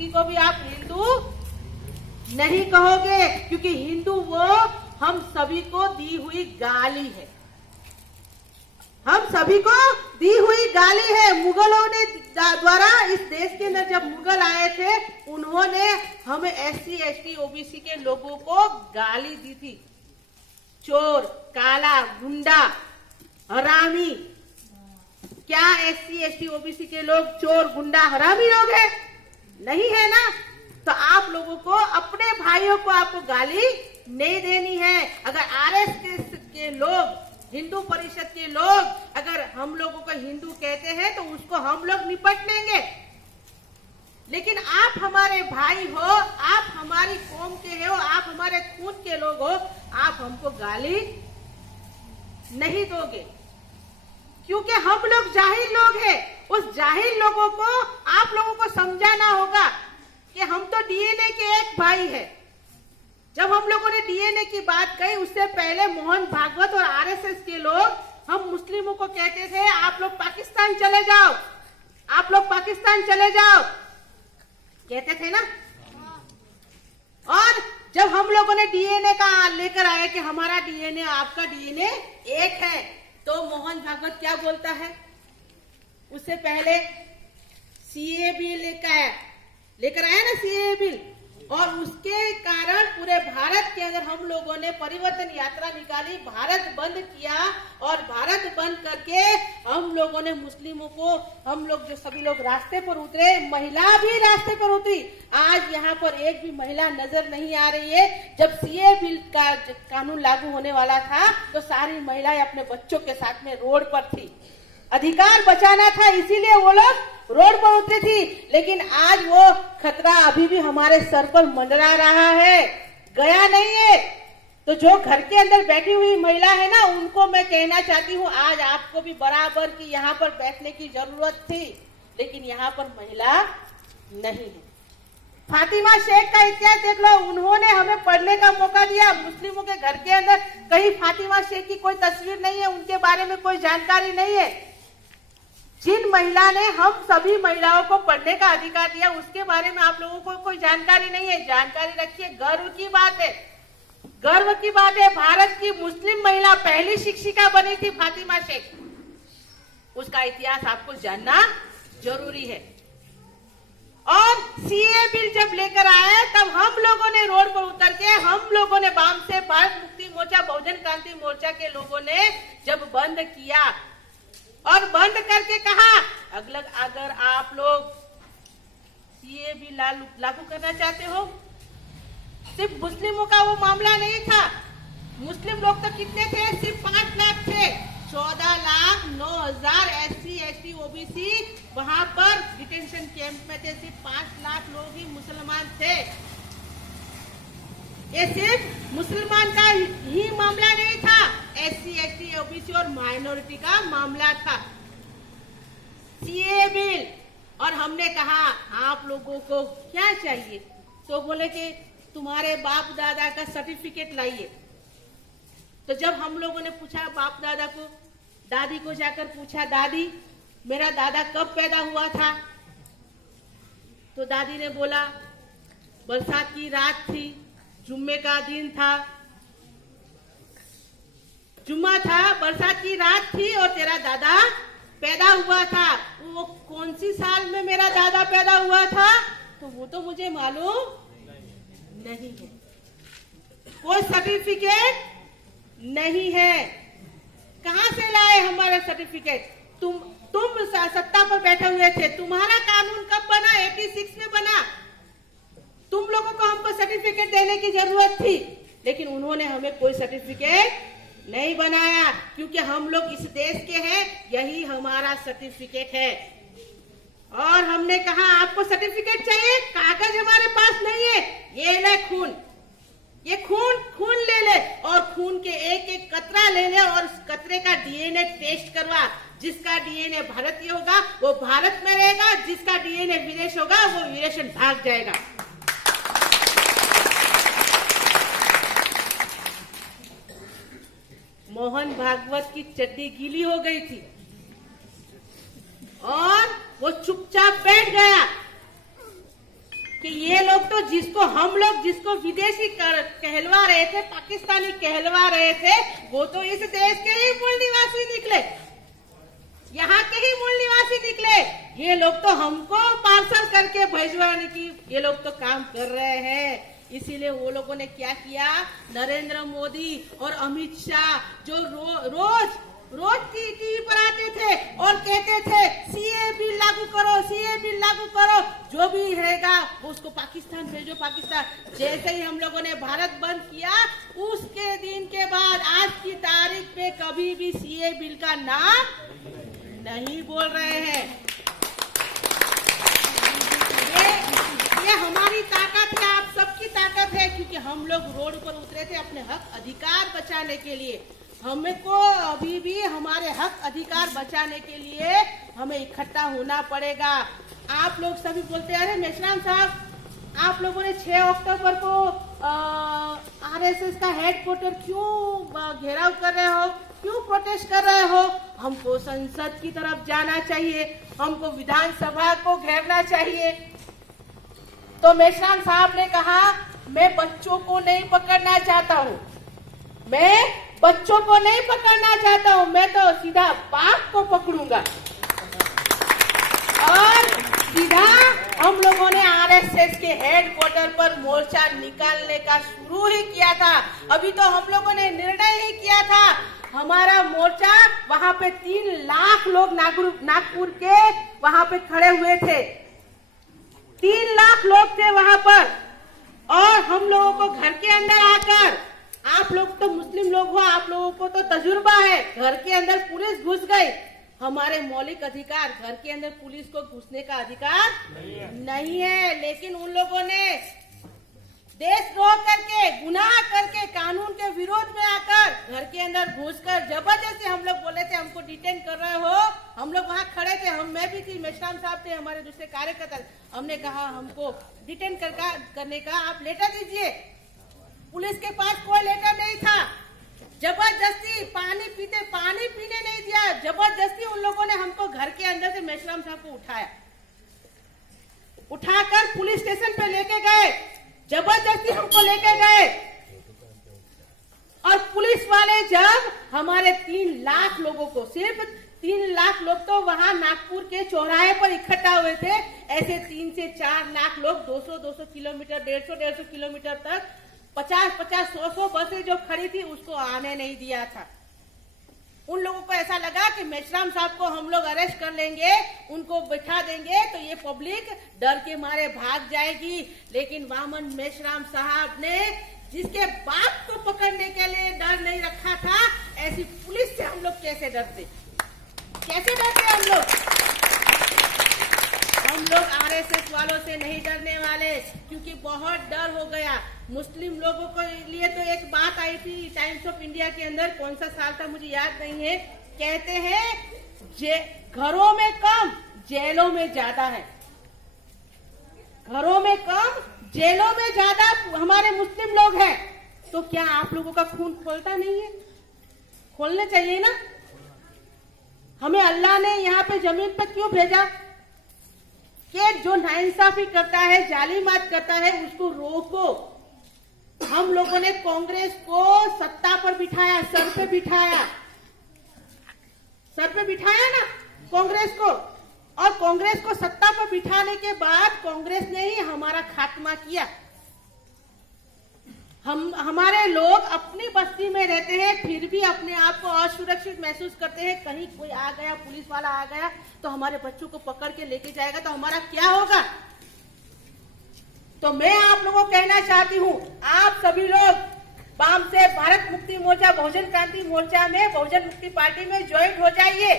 किसी को भी आप हिंदू नहीं कहोगे, क्योंकि हिंदू वो हम सभी को दी हुई गाली है, हम सभी को दी हुई गाली है। मुगलों ने द्वारा इस देश के अंदर जब मुगल आए थे, उन्होंने हमें SC ST OBC के लोगों को गाली दी थी। चोर, काला, गुंडा, हरामी। क्या SC ST OBC के लोग चोर, गुंडा, हरामी लोग हैं? नहीं है ना। तो आप लोगों को, अपने भाइयों को आपको गाली नहीं देनी है। अगर RSS के लोग, हिंदू परिषद के लोग अगर हम लोगों को हिंदू कहते हैं तो उसको हम लोग निपट लेंगे, लेकिन आप हमारे भाई हो, आप हमारी कौम के हो, आप हमारे खून के लोग हो, आप हमको गाली नहीं दोगे, क्योंकि हम लोग जाहिल लोग हैं। उस जाहिल लोगों को आप लोगों को समझाना होगा कि हम तो DNA के एक भाई है। जब हम लोगों ने DNA की बात कही, उससे पहले मोहन भागवत और RSS के लोग हम मुस्लिमों को कहते थे आप लोग पाकिस्तान चले जाओ, आप लोग पाकिस्तान चले जाओ, कहते थे ना। और जब हम लोगों ने DNA का लेकर आए कि हमारा DNA आपका DNA एक है, तो मोहन भागवत क्या बोलता है? उससे पहले CAA बिल लेकर आया ना, CAA बिल, और उसके कारण पूरे भारत के अंदर हम लोगों ने परिवर्तन यात्रा निकाली, भारत बंद किया, और भारत बंद करके हम लोगों ने मुस्लिमों को, हम लोग जो सभी लोग रास्ते पर उतरे, महिला भी रास्ते पर उतरी। आज यहाँ पर एक भी महिला नजर नहीं आ रही है। जब CAA बिल का कानून लागू होने वाला था तो सारी महिलाएं अपने बच्चों के साथ में रोड पर थी, अधिकार बचाना था, इसीलिए वो लोग रोड पर उतरी थी। लेकिन आज वो खतरा अभी भी हमारे सर पर मंडरा रहा है, गया नहीं है। तो जो घर के अंदर बैठी हुई महिला है ना, उनको मैं कहना चाहती हूँ, आज आपको भी बराबर की यहाँ पर बैठने की जरूरत थी, लेकिन यहाँ पर महिला नहीं है। फातिमा शेख का इतिहास देख लो, उन्होंने हमें पढ़ने का मौका दिया। मुस्लिमों के घर के अंदर कहीं फातिमा शेख की कोई तस्वीर नहीं है, उनके बारे में कोई जानकारी नहीं है। जिन महिला ने हम सभी महिलाओं को पढ़ने का अधिकार दिया, उसके बारे में आप लोगों को कोई जानकारी नहीं है। जानकारी रखिए, गर्व की बात है, गर्व की बात है। भारत की मुस्लिम महिला पहली शिक्षिका बनी थी फातिमा शेख, उसका इतिहास आपको जानना जरूरी है। और CAA बिल जब लेकर आए, तब हम लोगों ने रोड पर उतर के, हम लोगों ने बाम से भारत मुक्ति मोर्चा, बहुजन क्रांति मोर्चा के लोगों ने जब बंद किया और बंद करके कहा, अगर आप लोग CAA बिल लागू करना चाहते हो, सिर्फ मुस्लिमों का वो मामला नहीं था। मुस्लिम लोग तो कितने थे? सिर्फ 5 लाख थे। 14,09,000 SC ST OBC वहां पर डिटेंशन कैंप में थे। सिर्फ 5 लाख लोग ही मुसलमान थे। ये सिर्फ मुसलमान का ही मामला नहीं था, SC ST OBC और माइनॉरिटी का मामला था। CAA बिल, और हमने कहा आप लोगों को क्या चाहिए? तो बोले कि तुम्हारे बाप दादा का सर्टिफिकेट लाइए। तो जब हम लोगों ने पूछा बाप दादा को, दादी को जाकर पूछा, दादी मेरा दादा कब पैदा हुआ था? तो दादी ने बोला बरसात की रात थी, जुम्मे का दिन था, जुम्मा था, बरसात की रात थी और तेरा दादा पैदा हुआ था। वो कौन सी साल में मेरा दादा पैदा हुआ था? तो वो तो मुझे मालूम नहीं है, कोई सर्टिफिकेट नहीं है। कहां से लाए हमारा सर्टिफिकेट? तुम सत्ता पर बैठे हुए थे, तुम्हारा कानून कब बना? 86 में बना। तुम लोगों को हमको सर्टिफिकेट देने की जरूरत थी, लेकिन उन्होंने हमें कोई सर्टिफिकेट नहीं बनाया, क्योंकि हम लोग इस देश के हैं, यही हमारा सर्टिफिकेट है। और हमने कहा आपको सर्टिफिकेट चाहिए, कागज हमारे पास नहीं है, ये ले खून, ये खून ले ले, और खून के एक एक कतरा ले ले, और उस कतरे का DNA टेस्ट करवा। जिसका DNA भारतीय होगा वो भारत में रहेगा, जिसका DNA विदेश होगा वो विदेश भाग जाएगा। मोहन भागवत की चड्डी गीली हो गई थी और वो चुपचाप बैठ गया। कि ये लोग तो जिसको विदेशी कहलवा रहे थे, पाकिस्तानी कहलवा रहे थे, वो तो इस देश के ही मूल निवासी निकले, यहाँ के ही मूल निवासी निकले। ये लोग तो हमको पार्सल करके भेजवाने की ये लोग तो काम कर रहे हैं। इसीलिए वो लोगों ने क्या किया, नरेंद्र मोदी और अमित शाह जो रोज टीवी पर आते थे और कहते थे सीए बिल लागू करो, सीए बिल लागू करो, जो भी रहेगा उसको पाकिस्तान भेजो, पाकिस्तान। जैसे ही हम लोगों ने भारत बंद किया, उसके दिन के बाद आज की तारीख पे कभी भी सीए बिल का नाम नहीं बोल रहे हैं। ये हमारी ताकत है, आप सबकी ताकत है, क्योंकि हम लोग रोड पर उतरे थे अपने हक अधिकार बचाने के लिए। हमको अभी भी हमारे हक अधिकार बचाने के लिए हमें इकट्ठा होना पड़ेगा। आप लोग सभी बोलते हैं, अरे मेश्राम साहब, आप लोगों ने 6 अक्टूबर को आरएसएस का हेडक्वार्टर क्यों घेराव कर रहे हो, क्यों प्रोटेस्ट कर रहे हो? हमको संसद की तरफ जाना चाहिए, हमको विधानसभा को घेरना चाहिए। तो मेश्राम साहब ने कहा, मैं बच्चों को नहीं पकड़ना चाहता हूँ, मैं बच्चों को नहीं पकड़ना चाहता हूँ, मैं तो सीधा बाप को पकड़ूंगा। और सीधा हम लोगों ने आरएसएस के हेडक्वार्टर पर मोर्चा निकालने का शुरू ही किया था। अभी तो हम लोगों ने निर्णय ही किया था, हमारा मोर्चा वहां पे 3 लाख लोग नागपुर के वहां पे खड़े हुए थे, 3 लाख लोग थे वहां पर। और हम लोगों को घर के अंदर आकर, आप लोग तो मुस्लिम लोग हो, आप लोगों को तो तजुर्बा है, घर के अंदर पुलिस घुस गई। हमारे मौलिक अधिकार, घर के अंदर पुलिस को घुसने का अधिकार नहीं है, लेकिन उन लोगों ने देशद्रोह करके, गुनाह करके, कानून के विरोध में आकर घर के अंदर घुसकर जबरदस्ती, हम लोग बोले थे हमको डिटेन कर रहे हो, हम लोग वहाँ खड़े थे, मैं भी थी, मेश्राम साहब थे, हमारे दूसरे कार्यकर्ता, हमने कहा हमको डिटेन करने का आप लेटर दीजिए। पुलिस के पास कोई लेटर नहीं था, जबरदस्ती पानी पीने नहीं दिया, जबरदस्ती उन लोगों ने हमको घर के अंदर से मेश्राम साहब को उठाकर पुलिस स्टेशन पे लेके गए, जबरदस्ती हमको लेके गए। और पुलिस वाले जब हमारे 3 लाख लोगों को, सिर्फ 3 लाख लोग तो वहां नागपुर के चौराहे पर इकट्ठा हुए थे, ऐसे 3 से 4 लाख लोग 200 किलोमीटर, 150 किलोमीटर तक 50, 100 बसें जो खड़ी थी उसको आने नहीं दिया था। उन लोगों को ऐसा लगा कि मेश्राम साहब को हम लोग अरेस्ट कर लेंगे, उनको बैठा देंगे तो ये पब्लिक डर के मारे भाग जाएगी। लेकिन वामन मेश्राम साहब ने जिसके बाप को पकड़ने के लिए डर नहीं रखा था, ऐसी पुलिस से हम लोग कैसे डरते हम लोग आरएसएस वालों से नहीं डरने वाले, क्योंकि बहुत डर हो गया। मुस्लिम लोगों के लिए तो एक बात आई थी टाइम्स ऑफ इंडिया के अंदर, कौन सा साल था मुझे याद नहीं है, कहते हैं घरों में कम जेलों में ज्यादा है, घरों में कम जेलों में ज्यादा हमारे मुस्लिम लोग हैं। तो क्या आप लोगों का खून खोलता नहीं है? खोलने चाहिए ना। हमें अल्लाह ने यहाँ पे जमीन पर क्यों भेजा कि जो नाइंसाफी करता है, जालिमात करता है, उसको रोको। हम लोगों ने कांग्रेस को सत्ता पर बिठाया, सर पे बिठाया ना कांग्रेस को, और कांग्रेस को सत्ता पर बिठाने के बाद कांग्रेस ने ही हमारा खात्मा किया। हमारे लोग अपनी बस्ती में रहते हैं, फिर भी अपने आप को असुरक्षित महसूस करते हैं। कहीं कोई आ गया, पुलिस वाला आ गया तो हमारे बच्चों को पकड़ के लेके जाएगा तो हमारा क्या होगा? तो मैं आप लोगों को कहना चाहती हूँ, आप सभी लोग बाम से भारत मुक्ति मोर्चा, बहुजन क्रांति मोर्चा में, बहुजन मुक्ति पार्टी में ज्वाइन हो जाइए।